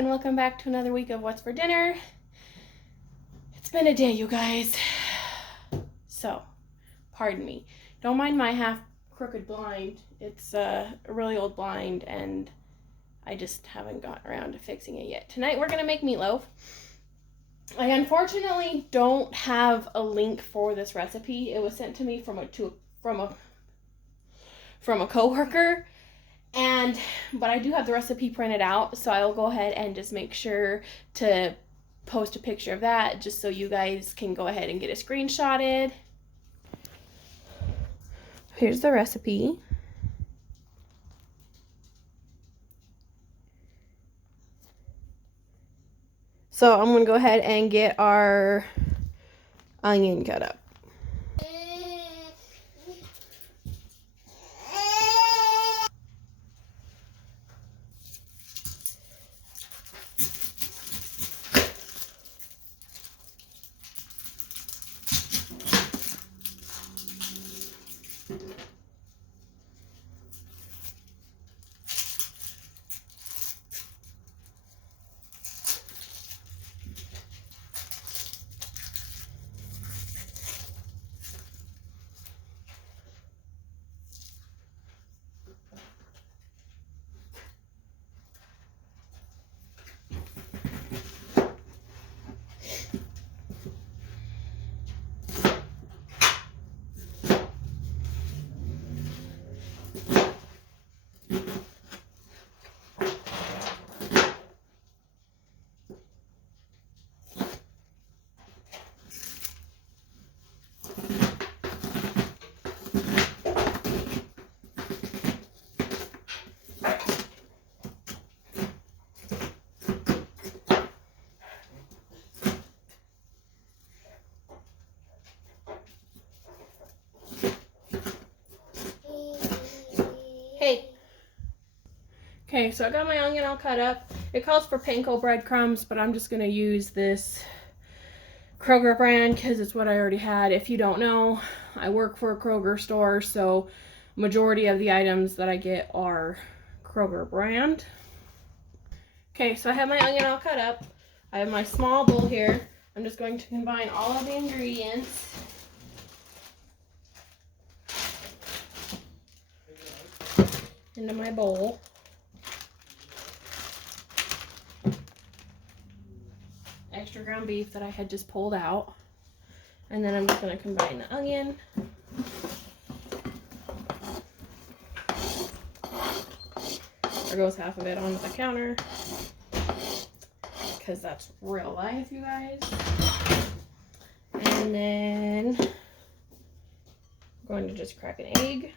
and welcome back to another week of What's for Dinner. It's been a day, you guys. So, pardon me. Don't mind my half crooked blind. It's a really old blind and I just haven't gotten around to fixing it yet. Tonight we're going to make meatloaf. I unfortunately don't have a link for this recipe. It was sent to me from a coworker. But I do have the recipe printed out, so I'll go ahead and just make sure to post a picture of that just so you guys can go ahead and get it screenshotted. Here's the recipe. So I'm going to go ahead and get our onion cut up. Hey. Okay, so I got my onion all cut up. It calls for panko breadcrumbs, but I'm just going to use this Kroger brand because it's what I already had. If you don't know, I work for a Kroger store, so majority of the items that I get are Kroger brand. Okay, so I have my onion all cut up. I have my small bowl here. I'm just going to combine all of the ingredients. Into my bowl. Extra ground beef that I had just pulled out. And then I'm just going to combine the onion. There goes half of it onto the counter. Because that's real life, you guys. And then I'm going to just crack an egg.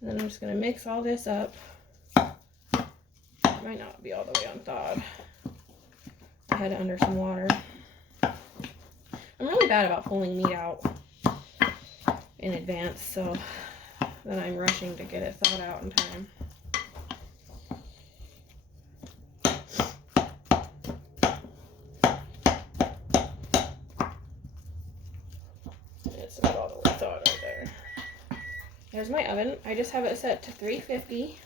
And then I'm just going to mix all this up. It might not be all the way unthawed. I had it under some water. I'm really bad about pulling meat out in advance, so then I'm rushing to get it thawed out in time. It's not all the way thawed right there. There's my oven. I just have it set to 350.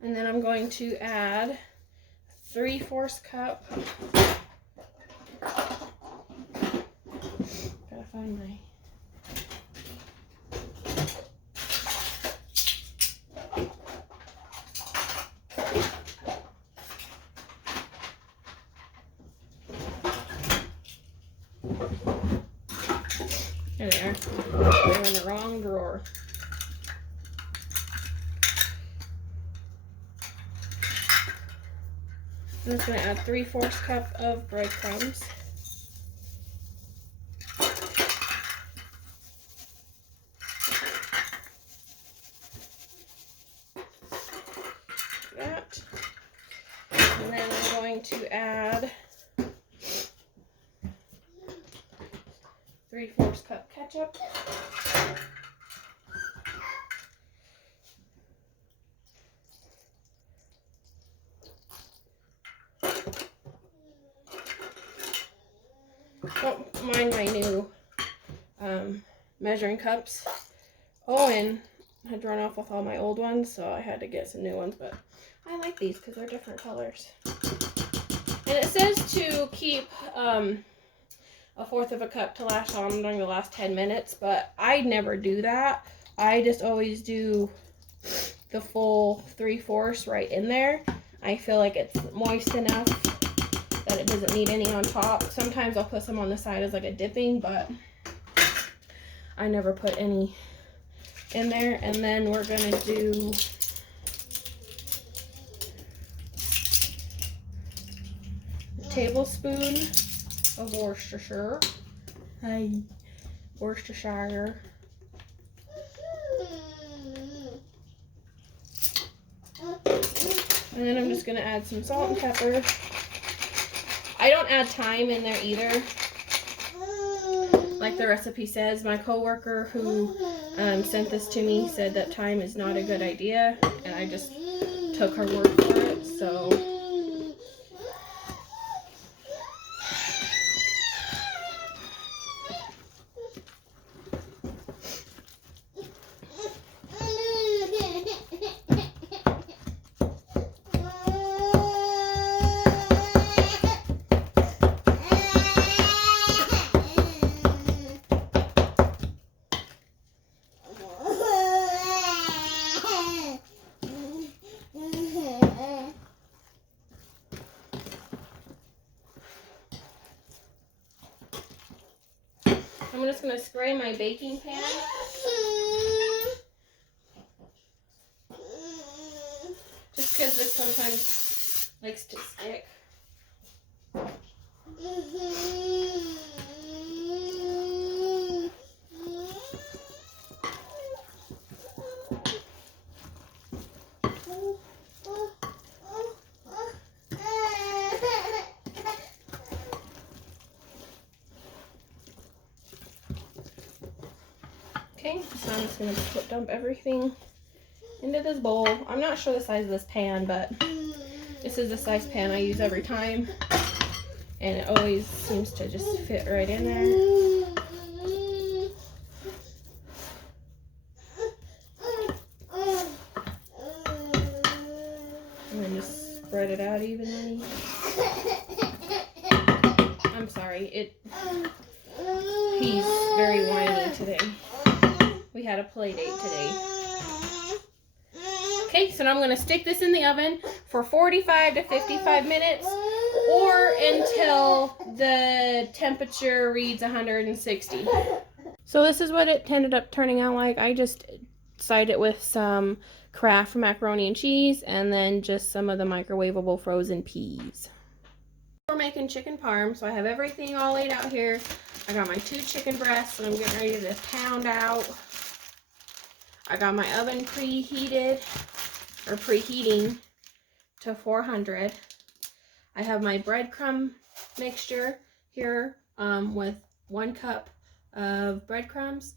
And then I'm going to add 3/4 cup. Gotta find my. There they are. They're in the wrong drawer. I'm just going to add 3/4 cup of breadcrumbs. That. And then I'm going to add 3/4 cup ketchup. Don't mind my new measuring cups. Owen had run off with all my old ones, so I had to get some new ones, but I like these because they're different colors. And it says to keep a 1/4 of a cup to last on during the last 10 minutes, but I never do that. I just always do the full 3/4 right in there. I feel like it's moist enough that it doesn't need any on top. Sometimes I'll put some on the side as like a dipping, but I never put any in there. And then we're gonna do a tablespoon of Worcestershire. Hi, Worcestershire. And then I'm just gonna add some salt and pepper. I don't add thyme in there either, like the recipe says. My coworker who sent this to me said that thyme is not a good idea, and I just took her word for it. So I'm just gonna spray my baking pan. Just because this sometimes likes to stick. Okay, so I'm just gonna dump everything into this bowl. I'm not sure the size of this pan, but this is the size pan I use every time, and it always seems to just fit right in there. And then just spread it out evenly. I'm sorry, he's very whiny today. We had a play date today. Okay, so now I'm going to stick this in the oven for 45 to 55 minutes or until the temperature reads 160. So this is what it ended up turning out like. I just sided it with some Kraft macaroni and cheese and then just some of the microwavable frozen peas. We're making chicken parm, so I have everything all laid out here. I got my 2 chicken breasts that I'm getting ready to pound out. I got my oven preheated, or preheating to 400. I have my breadcrumb mixture here with 1 cup of breadcrumbs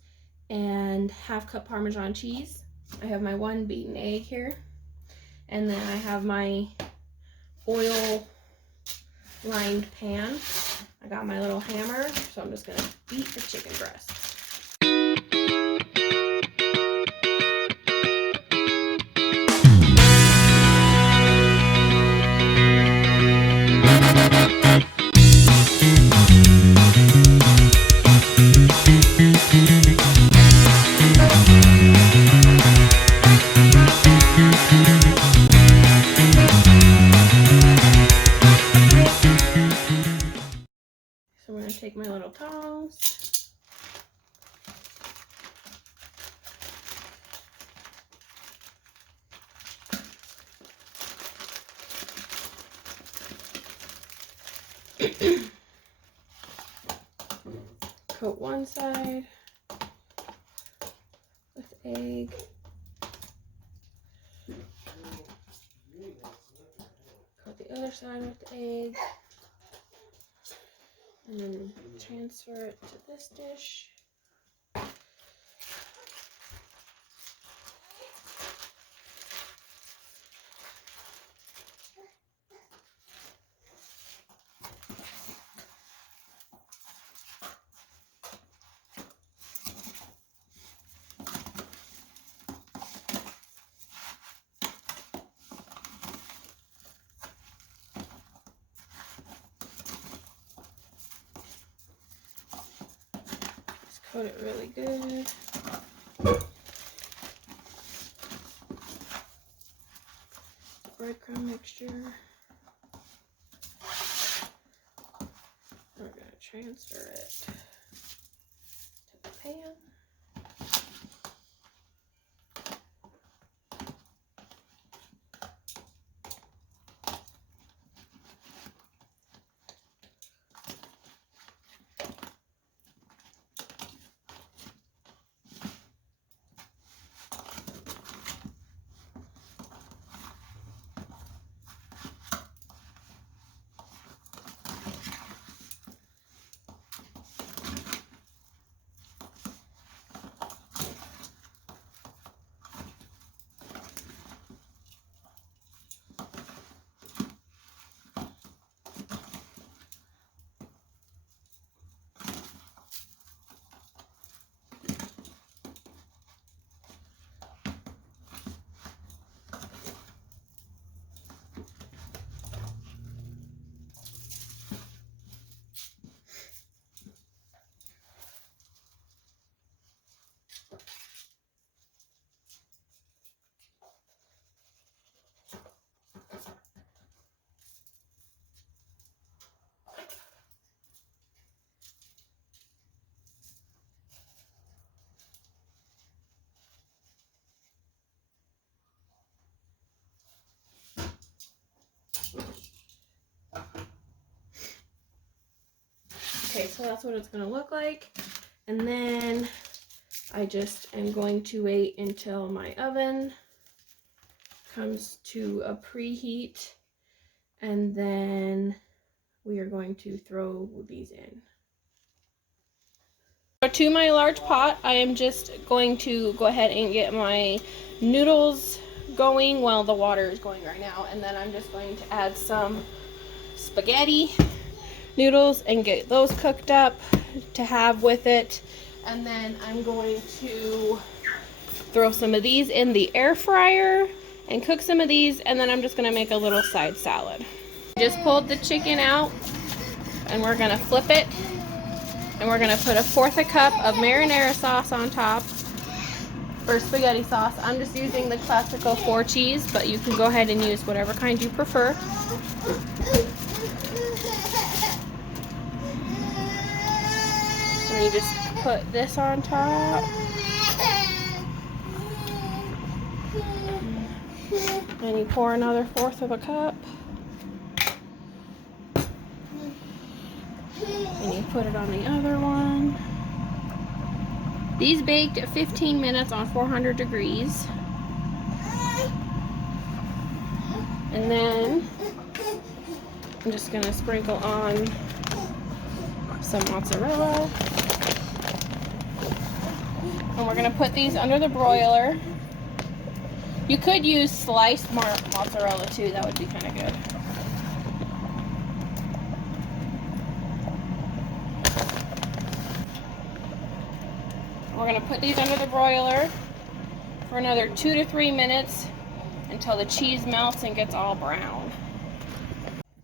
and 1/2 cup Parmesan cheese. I have my 1 beaten egg here. And then I have my oil lined pan. I got my little hammer, so I'm just gonna beat the chicken breast. So I'm going to take my little tongs. Coat one side with egg. Coat the other side with the egg. And then transfer it to this dish. Coat it really good. Breadcrumb mixture. We're going to transfer it to the pan. Okay, so that's what it's going to look like. And then I just am going to wait until my oven comes to a preheat, and then we are going to throw these in. So to my large pot, I am just going to go ahead and get my noodles going while the water is going right now, and then I'm just going to add some spaghetti noodles and get those cooked up to have with it. And then I'm going to throw some of these in the air fryer and cook some of these, and then I'm just going to make a little side salad. Just pulled the chicken out, and we're going to flip it, and we're going to put 1/4 cup of marinara sauce on top, or spaghetti sauce. I'm just using the classical 4 cheese, but you can go ahead and use whatever kind you prefer. And you just put this on top. And you pour another 1/4 cup. And you put it on the other one. These baked at 15 minutes on 400 degrees. And then I'm just going to sprinkle on some mozzarella. And we're going to put these under the broiler. You could use sliced mozzarella too, that would be kind of good. We're going to put these under the broiler for another 2 to 3 minutes until the cheese melts and gets all brown.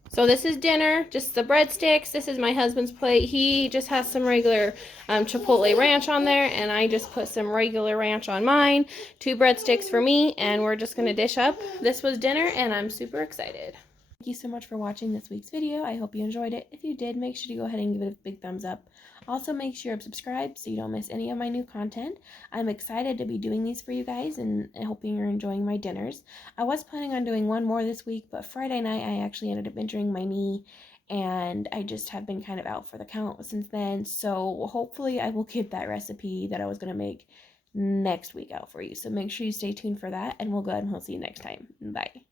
So this is dinner, just the breadsticks. This is my husband's plate. He just has some regular Chipotle ranch on there, and I just put some regular ranch on mine. 2 breadsticks for me, and we're just going to dish up. This was dinner, and I'm super excited. Thank you so much for watching this week's video. I hope you enjoyed it. If you did, make sure to go ahead and give it a big thumbs up. Also, make sure you're subscribed so you don't miss any of my new content. I'm excited to be doing these for you guys, and hoping you're enjoying my dinners. I was planning on doing one more this week, but Friday night I actually ended up injuring my knee, and I just have been kind of out for the count since then. So hopefully I will get that recipe that I was going to make next week out for you. So make sure you stay tuned for that, and we'll go ahead and we'll see you next time. Bye.